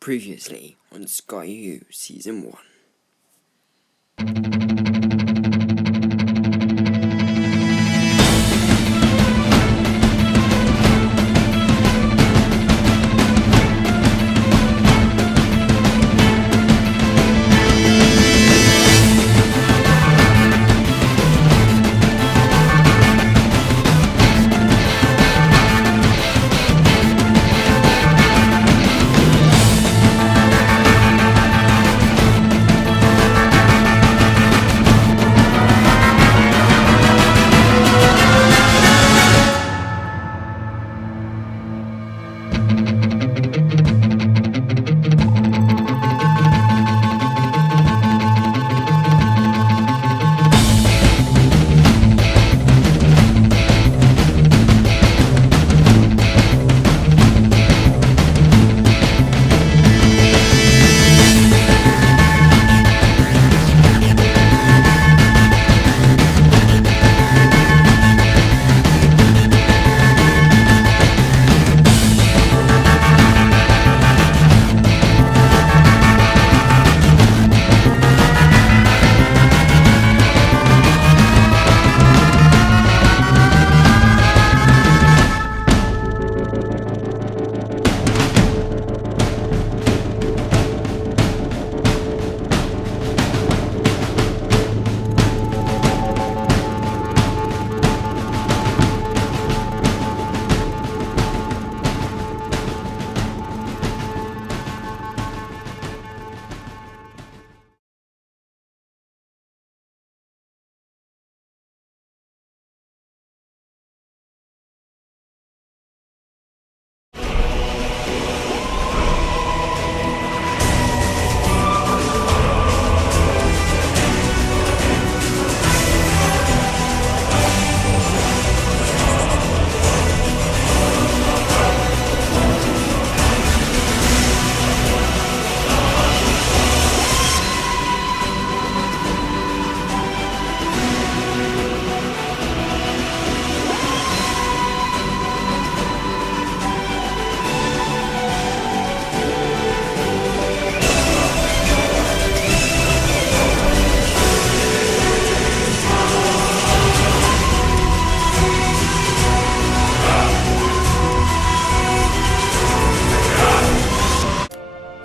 Previously on Skywho Season 1.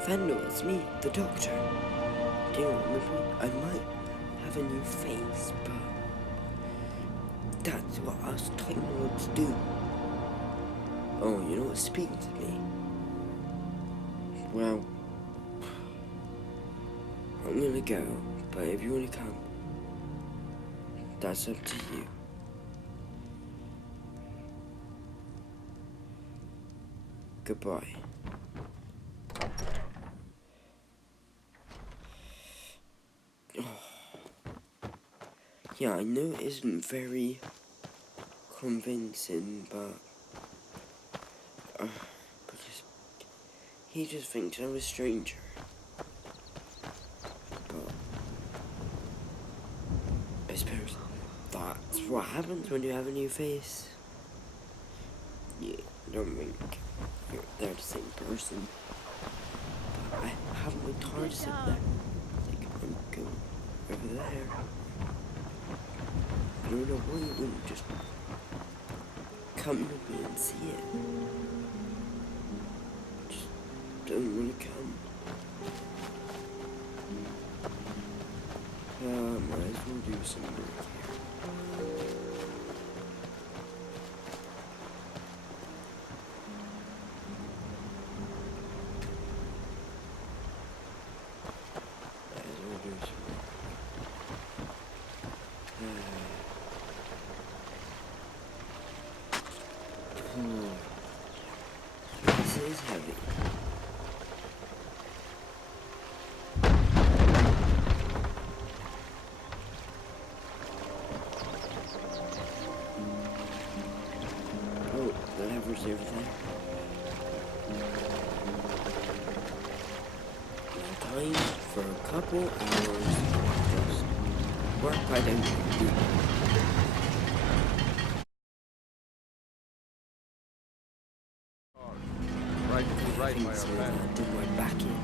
Faendal, it's me, the Doctor. Do you remember? I might have a new face, but that's what us Time Lords do. Oh, you know what's speaking to me? Well, I'm gonna go, but if you wanna come, that's up to you. Goodbye. Yeah, I know it isn't very convincing, but because he just thinks I'm a stranger. But I suppose that's what happens when you have a new face. Yeah, I don't think they're the same person. But I have my TARDIS up there. Like, I'm going over there. I don't know why you wouldn't just come with me and see it. Just don't want to come. Might as well do some work here. Might as well do some work. This is heavy. Oh, the lever's over there. Time for a couple hours just work I don't do. Right by our I did my backing.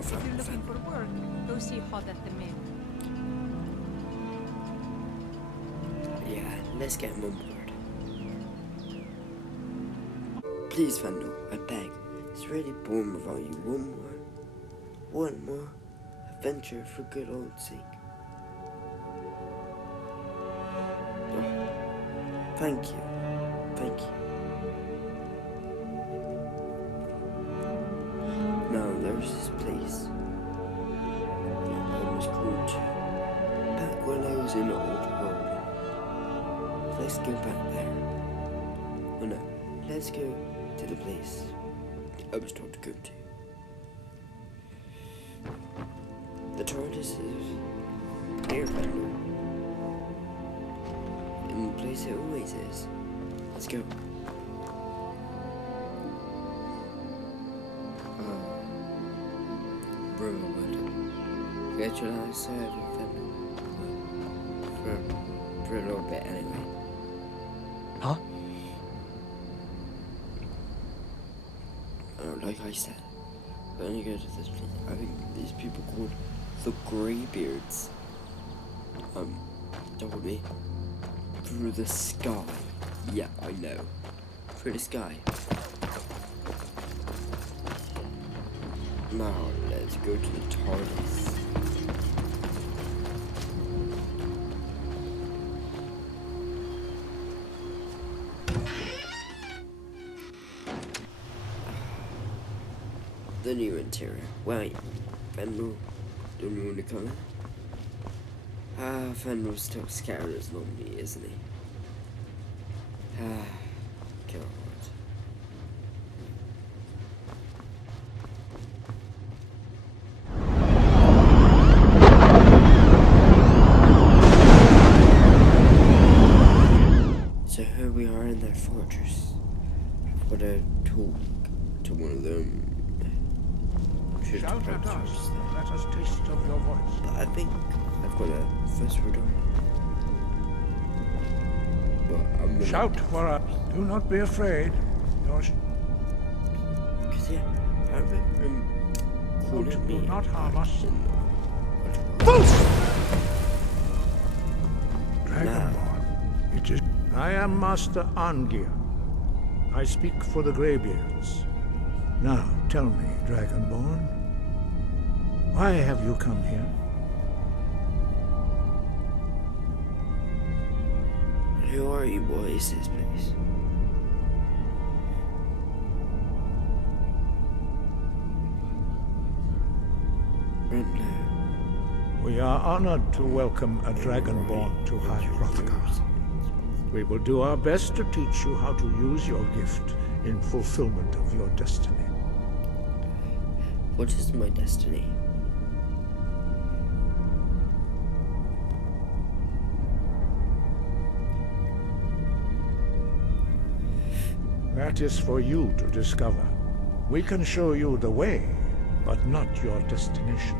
more If fun. you're looking for work, go see Hod at the mill. Yeah, let's get him on board. Please, Faendal, I beg. It's really boring without you. One more adventure for good old sake. Oh, thank you. Now there's this place that I was called to back when I was in the old world. Let's go back there. Oh no, let's go to the place I was told to go to. The TARDIS is here, Faendal. In the place it always is. Let's go. Riverwood. Get your last side of Faendal. For a little bit anyway. Huh? Like I said, we're gonna go to this place. I think these people called the Greybeards told me through the sky. Yeah, I know. Through the sky. Now let's go to the TARDIS. The new interior. Wait, Faendal, don't you want to come in? Faendal's still scared as normally, isn't he? God. So here we are in their fortress. I've got to talk to one of them. Shout at us, let us taste of your voice. But I think I've got a first word on. But I'm gonna Shout for us. Do not be afraid. Because yeah, I remember him calling me. Will not harm us. Dragonborn, it is. I am Master Angir. I speak for the Greybeards. Now, tell me, Dragonborn, why have you come here? Who are you? What is this place? We are honored to welcome a Dragonborn to High Hrothgar. We will do our best to teach you how to use your gift in fulfillment of your destiny. What is my destiny? That is for you to discover. We can show you the way, but not your destination.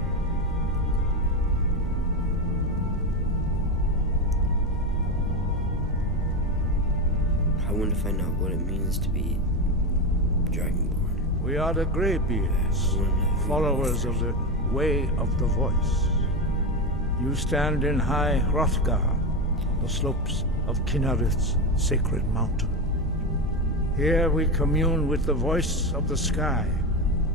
I want to find out what it means to be Dragonborn. We are the Greybeards, followers of the Way of the Voice. You stand in High Hrothgar, the slopes of Kinarith's sacred mountain. Here we commune with the voice of the sky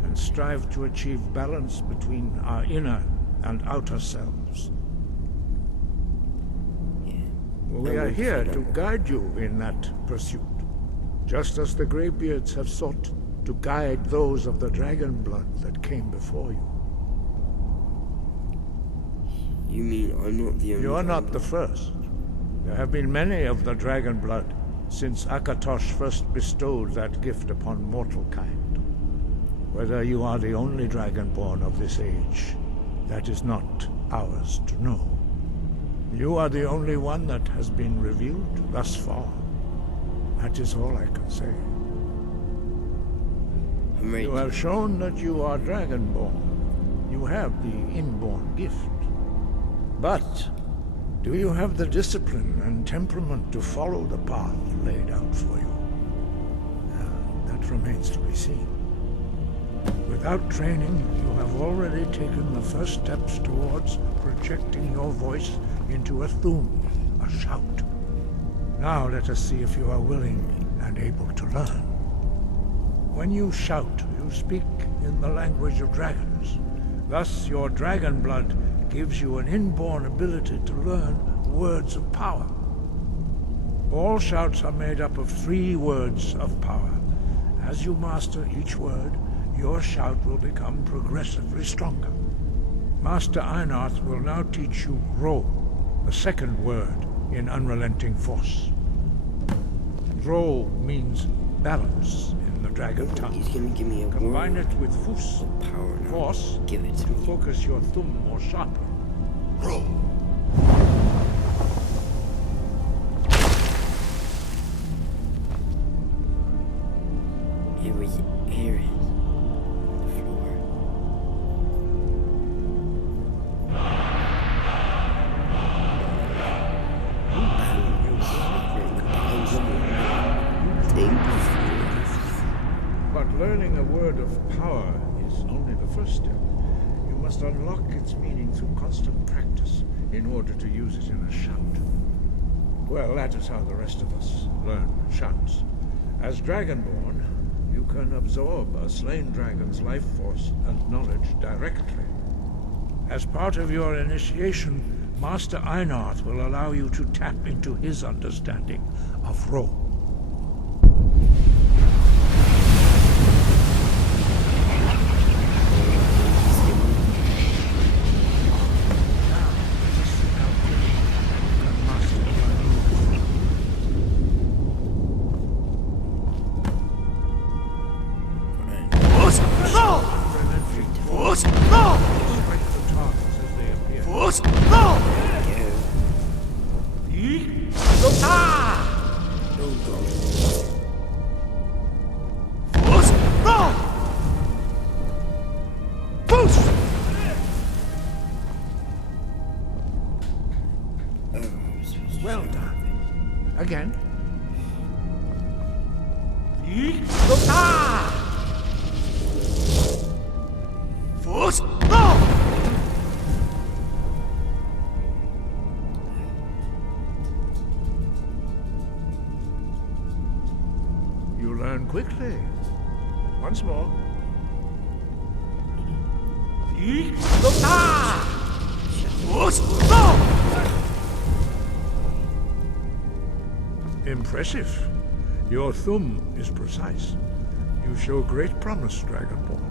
and strive to achieve balance between our inner and outer selves. We are here to guide you in that pursuit, just as the Greybeards have sought to guide those of the dragon blood that came before you. You mean I'm not the only You are not Dragonborn? the first. There have been many of the dragon blood since Akatosh first bestowed that gift upon mortal kind. Whether you are the only dragonborn of this age, that is not ours to know. You are the only one that has been revealed thus far. That is all I can say. I'm ready. You have shown that you are dragonborn. You have the inborn gift. But do you have the discipline and temperament to follow the path laid out for you? That remains to be seen. With Without training, you have already taken the first steps towards projecting your voice into a thum, a shout. Now let us see if you are willing and able to learn. When you shout, you speak in the language of dragons. Thus, your dragon blood gives you an inborn ability to learn words of power. All shouts are made up of 3 words of power. As you master each word, your shout will become progressively stronger. Master Einarth will now teach you Ro, the second word in Unrelenting Force. Ro means balance in the dragon tongue. He's gonna give me a Combine word it with Fus, of power now. Force, Give it to to me. focus your thumb more sharply. Ro. Here is here it is. On the floor. But learning a word of power is only the first step. You must unlock its meaning through constant practice in order to use it in a shout. Well, that is how the rest of us learn shouts. As Dragonborn, you can absorb a slain dragon's life force and knowledge directly. As part of your initiation, Master Einarth will allow you to tap into his understanding of Ro. Well done. Again. You learn quickly. Once more. Impressive. Your thumb is precise. You show great promise, Dragonborn.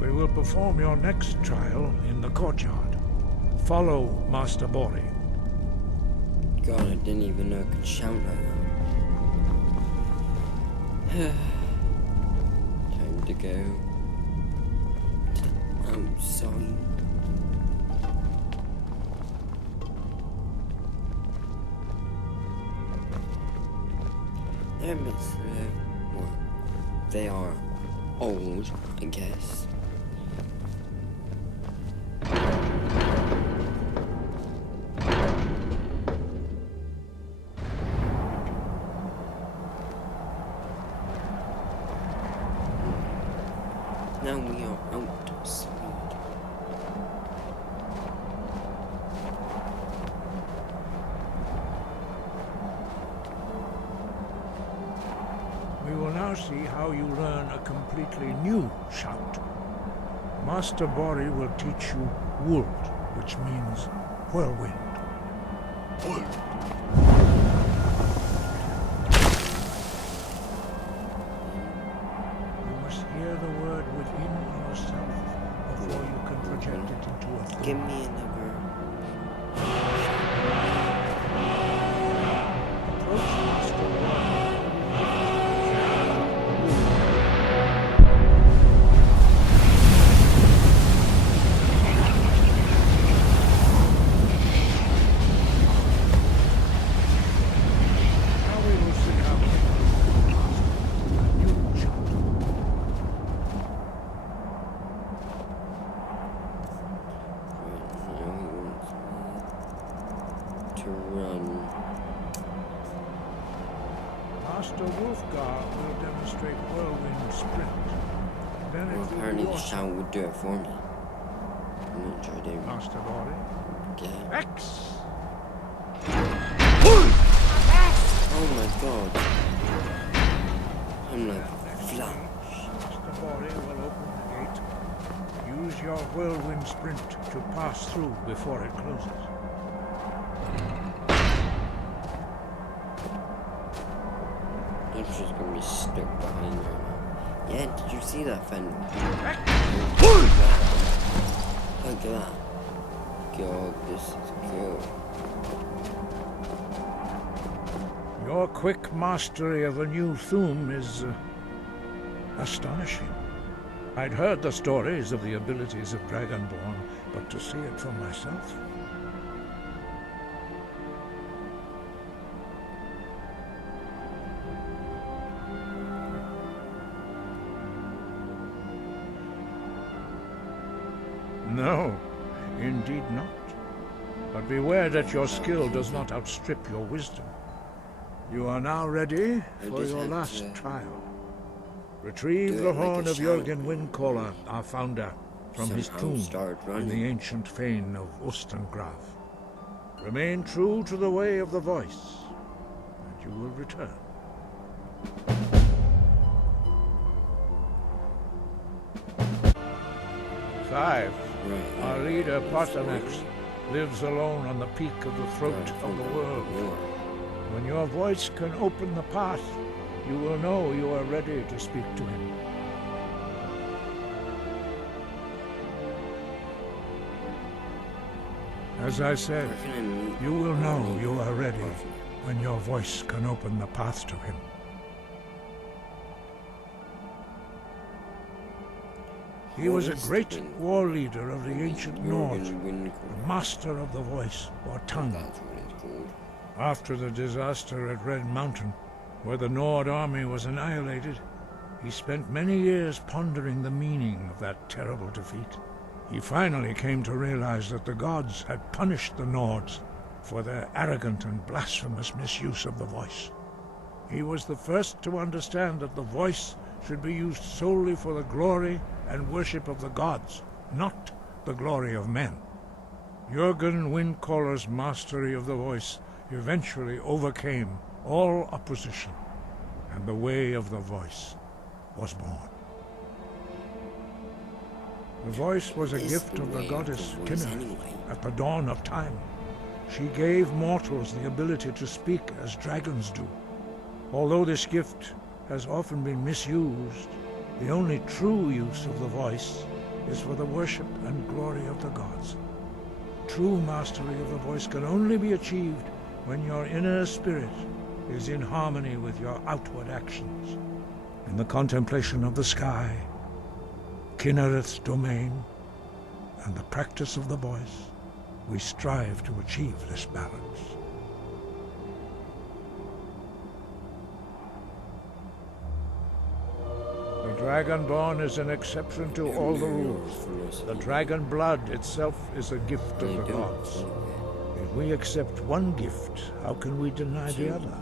We will perform your next trial in the courtyard. Follow Master Bori. God, I didn't even know I could shout like that. Time to go. Outside. Well, they are old, I guess. Now we are outside. We will now see how you learn a completely new shout. Master Bori will teach you Wold, which means whirlwind. You must hear the word within yourself before you can project it into a thing. Give me another. Approach Master Bori. Master Wolfgar will demonstrate whirlwind sprint. Then Well, it will apparently be the your shout would do it for me. I'm not sure I do. Master Bori. Yeah. X! Oh my god. I'm like flash. Master Bori will open the gate. Use your whirlwind sprint to pass through before it closes. I'm just gonna be stuck behind her now. Yeah, did you see that, Faendal? Look at that. God, this is cool. Your quick mastery of a new Thuum is astonishing. I'd heard the stories of the abilities of Dragonborn, but to see it for myself... No, indeed not. But beware that your skill does not outstrip your wisdom. You are now ready for your last trial. Retrieve the horn of Jürgen Windcaller, our founder, from his tomb in the ancient fane of Ustengrav. Remain true to the way of the voice, and you will return. Five. Our leader, Paarthurnax, lives alone on the peak of the throat of the world. When your voice can open the path, you will know you are ready to speak to him. As I said, you will know you are ready when your voice can open the path to him. He was a great war leader of the ancient Nord, the master of the voice, or tongue. After the disaster at Red Mountain, where the Nord army was annihilated, he spent many years pondering the meaning of that terrible defeat. He finally came to realize that the gods had punished the Nords for their arrogant and blasphemous misuse of the voice. He was the first to understand that the voice should be used solely for the glory and worship of the gods, not the glory of men. Jürgen Windcaller's mastery of the voice eventually overcame all opposition, and the way of the voice was born. The voice was a gift of the goddess Kinnereth at the dawn of time. She gave mortals the ability to speak as dragons do. Although this gift has often been misused, the only true use of the voice is for the worship and glory of the gods. True mastery of the voice can only be achieved when your inner spirit is in harmony with your outward actions. In the contemplation of the sky, Kinnereth's domain, and the practice of the voice, we strive to achieve this balance. The Dragonborn is an exception to all the rules. The dragon blood itself is a gift of the gods. If we accept one gift, how can we deny the other?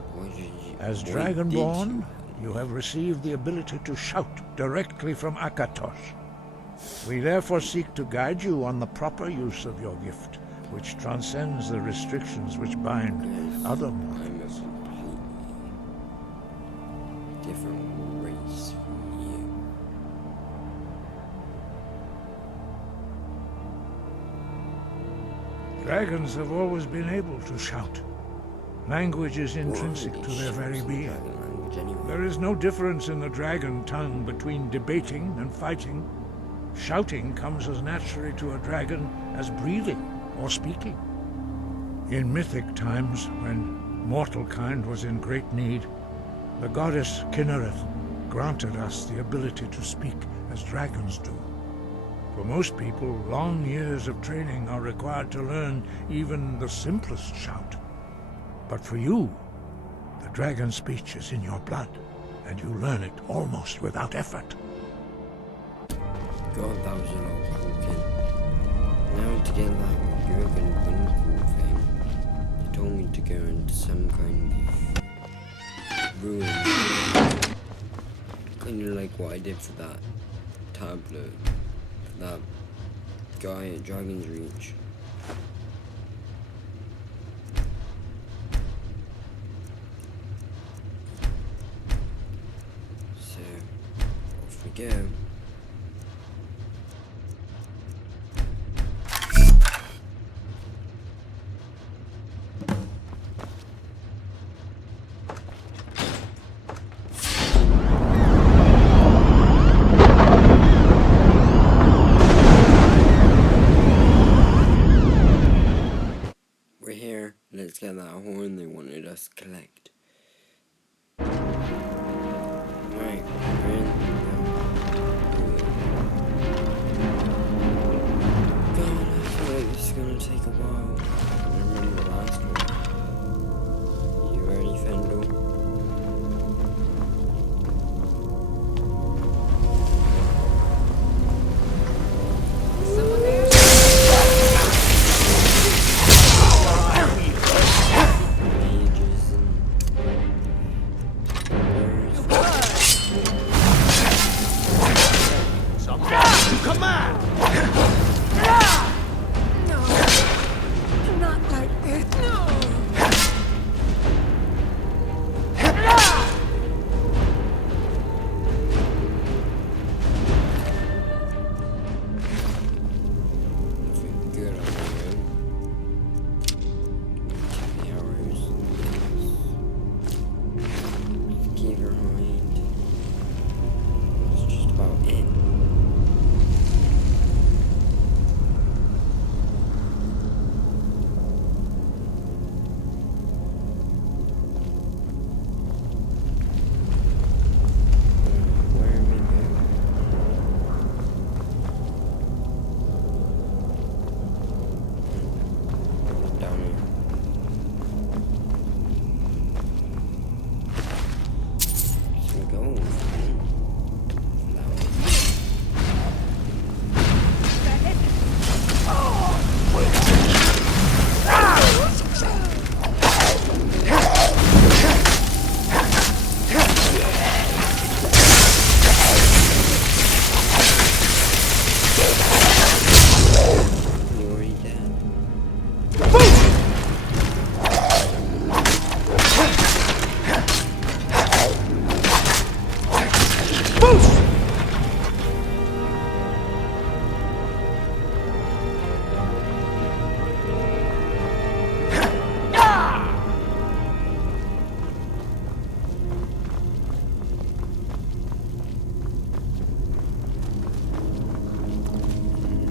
As Dragonborn, you have received the ability to shout directly from Akatosh. We therefore seek to guide you on the proper use of your gift, which transcends the restrictions which bind other mortals. Different race from you. Dragons have always been able to shout. Language is intrinsic to their very being. There is no difference in the dragon tongue between debating and fighting. Shouting comes as naturally to a dragon as breathing or speaking. In mythic times, when mortal kind was in great need, the goddess Kinnereth granted us the ability to speak as dragons do. For most people, long years of training are required to learn even the simplest shout. But for you, the dragon speech is in your blood, and you learn it almost without effort. God, that was an old pumpkin. Now to get that Jürgen Windcaller thing, they told me to go into some kind of ruined. Kind of like what I did for that tablet, that guy at Dragon's Reach. So, off we go. We're here. Let's get that horn they wanted us to collect. Right, we're in. God, I feel like this is gonna take a while. I remember the last one. You ready, Faendal? Someone there? Mages and birds. Command! No. Not like this. No. Looking good on you. 2 hours. Keep your mind. That's just about it. Where are we going? Down here. Some gold. Flowers. You already dead.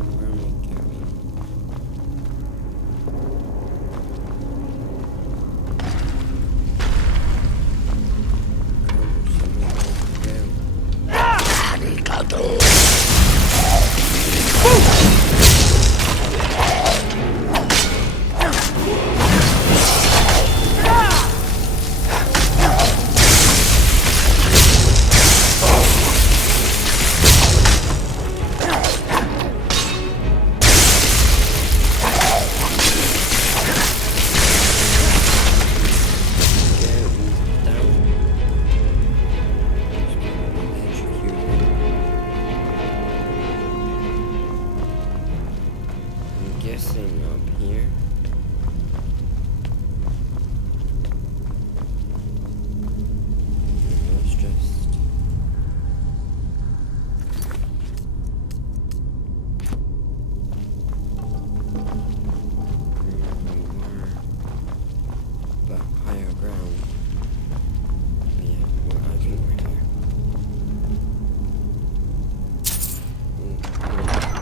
Where am I going? I'm guessing up here. Let's just but higher ground. Yeah, well, I think we're here. Ooh, yeah.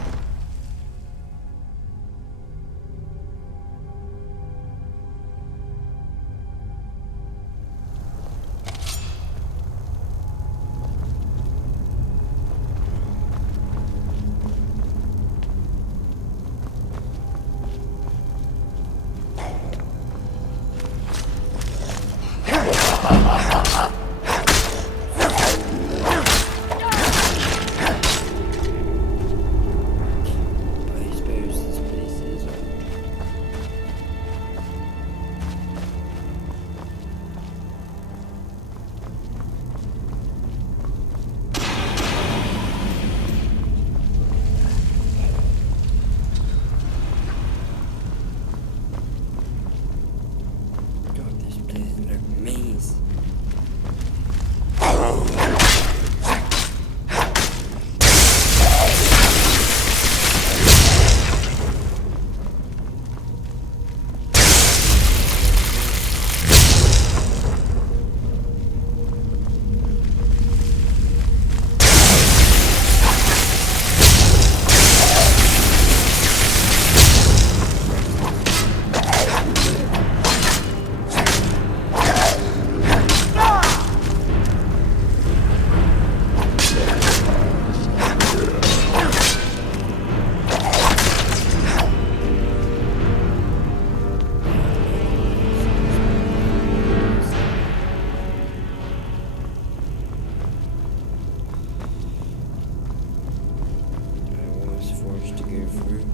go through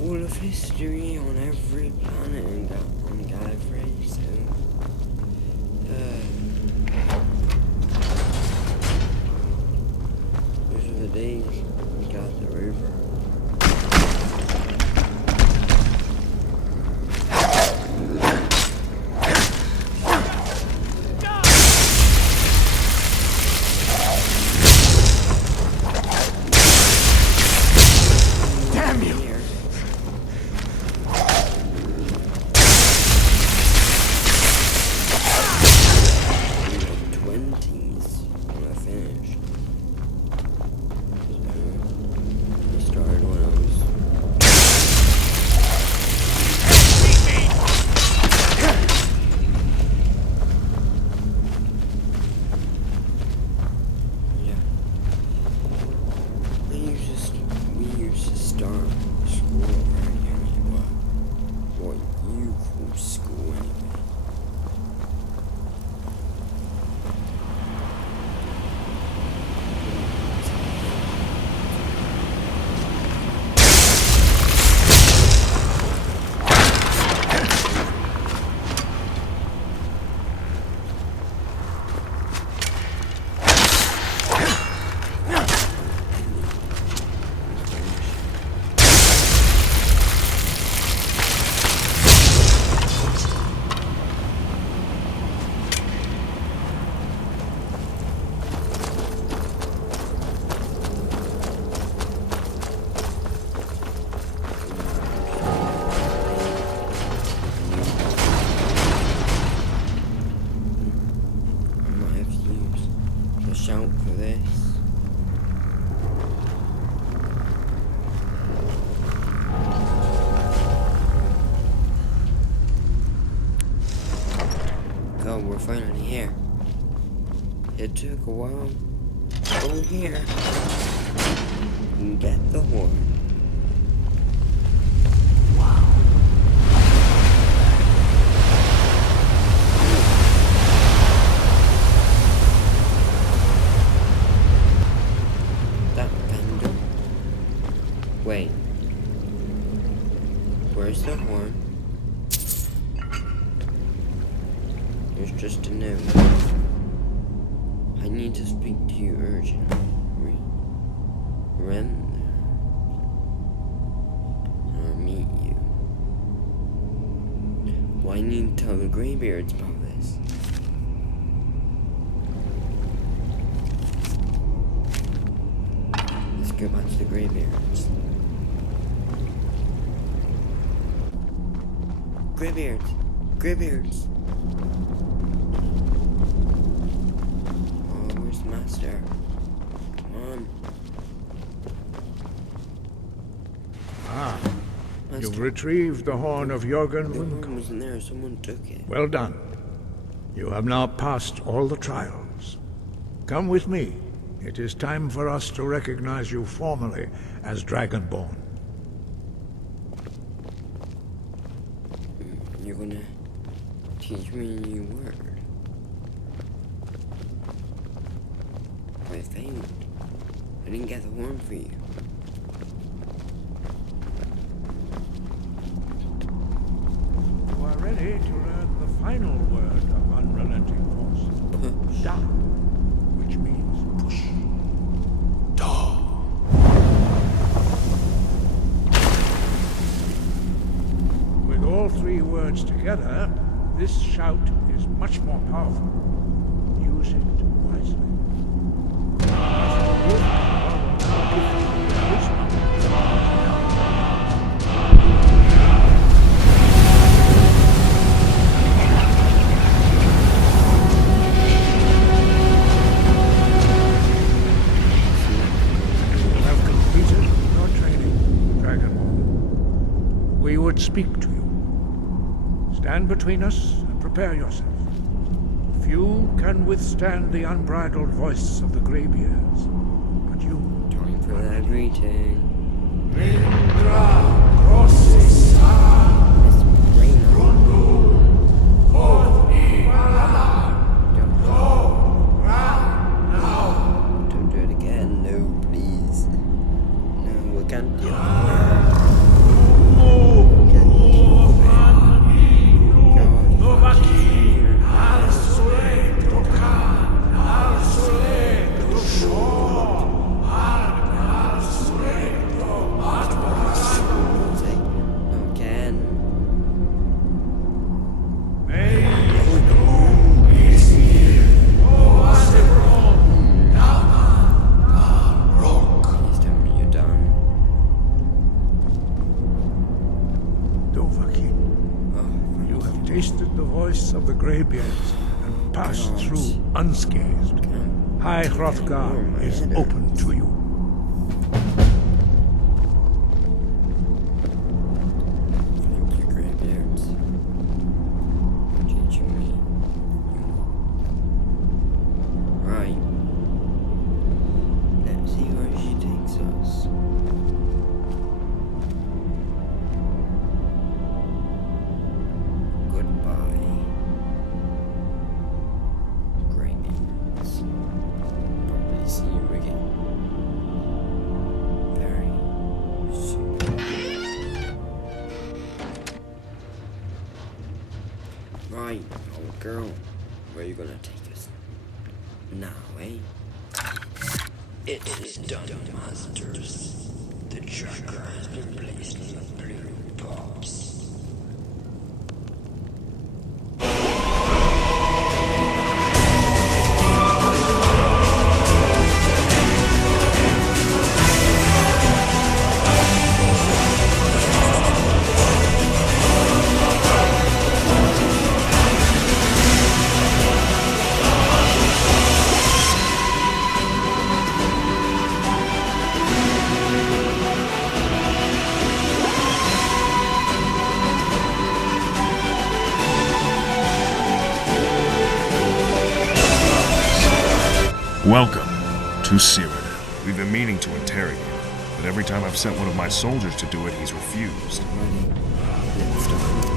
all of history on every planet on Gallifrey, so those are the days we got the river. Shout for this. God, we're finally here. It took a while. Go here and get the horn. Wait, where's the horn? There's just a note. I need to speak to you urgently. Render. I'll meet you. Well, I need to tell the Greybeards about this. Let's go back to the Greybeards. Greybeards! Greybeards! Oh, where's the master? Come on. Ah, Master. you've retrieved the horn of Jorgen The Windcock. horn wasn't there, someone took it. Well done. You have now passed all the trials. Come with me. It is time for us to recognize you formally as Dragonborn. You're gonna teach me a new word. I failed. I didn't get the horn for you. You are ready to learn the final word of unrelenting force. Da, which means push. Da. With all three words together, this shout is much more powerful. Use it wisely. We would speak to you. Stand between us and prepare yourself. Few can withstand the unbridled voice of the Greybeards, but you... Time for that greeting. Don't do it again, no, please. No. can't you? Tasted the voice of the Greybeards and passed through unscathed. High Hrothgar is open to you. Thank you, Greybeards, for teaching me. Right. Let's see where she takes us. Goodbye, Greybeards. Probably see you again very soon. Right, old girl, where are you gonna take us now, eh? It is done, masters. The tracker has been placed in the blue box. Welcome to Cyrodiil. We've been meaning to interrogate him, but every time I've sent one of my soldiers to do it, he's refused. Ready? Let's start.